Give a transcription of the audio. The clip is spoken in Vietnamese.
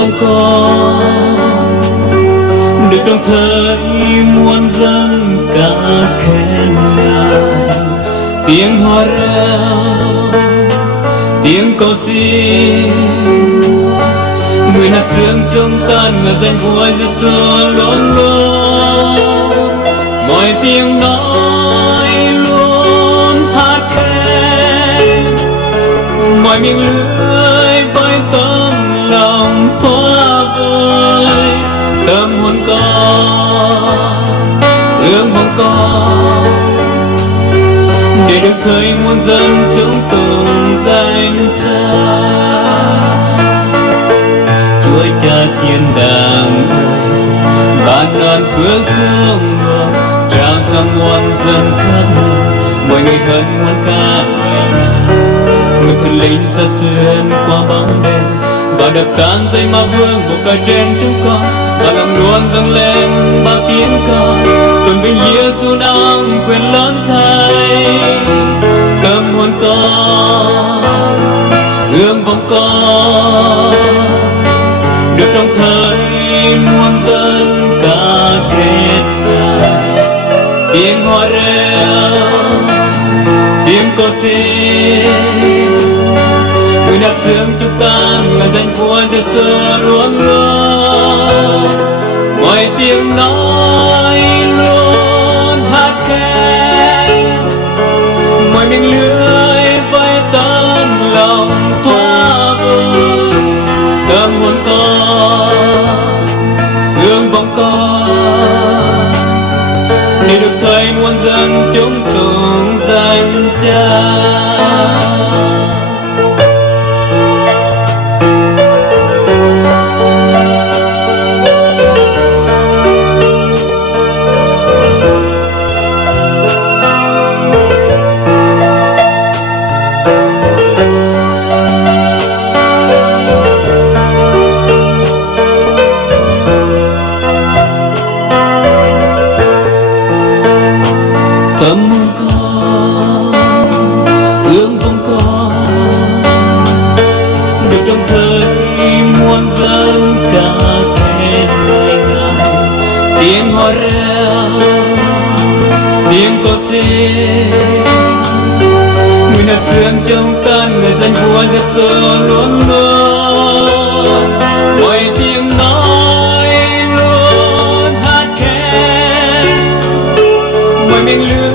vòng con được trong thời muôn dân ca khen ngài. Tiếng hoa reo, tiếng cầu xin, người nát xương trong tan ngờ danh vua Giêsu luôn luôn. Mọi tiếng nói luôn hát khen, mọi miệng lưỡi với tấm lòng thỏa vời. Tâm hồn con, ước mong con, để được thấy muôn dân chúng tường danh Cha. Chúa Cha thiên đàng ơi, ban ơn phước dương người trao cho muôn dân khắp nơi. Mọi người thân ngoan ca người nhà, người thần linh xa xuyên qua bóng đêm và đập tan dây ma vương buộc cài trên chúng con. Và lòng luôn dâng lên bao tiếng ca tôn vinh Giêsu đang quyền lớn thay. Tâm hồn con, ước vọng con, được trong thời muôn dân ca khen ngài. Tiếng hoa reo, tiếng cầu xin, người nát xương chúng tan ngài danh vua Giêsu luôn luôn. Mọi tiếng nói luôn hát khen, mọi miệng lưỡi với tấm lòng thỏa vời. Tâm hồn con, ước vọng con, để được thấy muôn dân chúng tùng danh Cha. Tâm con, ước vọng con, được trong thời muôn dân ca khen ngài. Tiếng hoa reo, tiếng cầu xin, người nát xương trong tan người danh vua Giêsu luôn luôn. Mọi tiếng nói luôn hát khen, mọi miệng lưỡi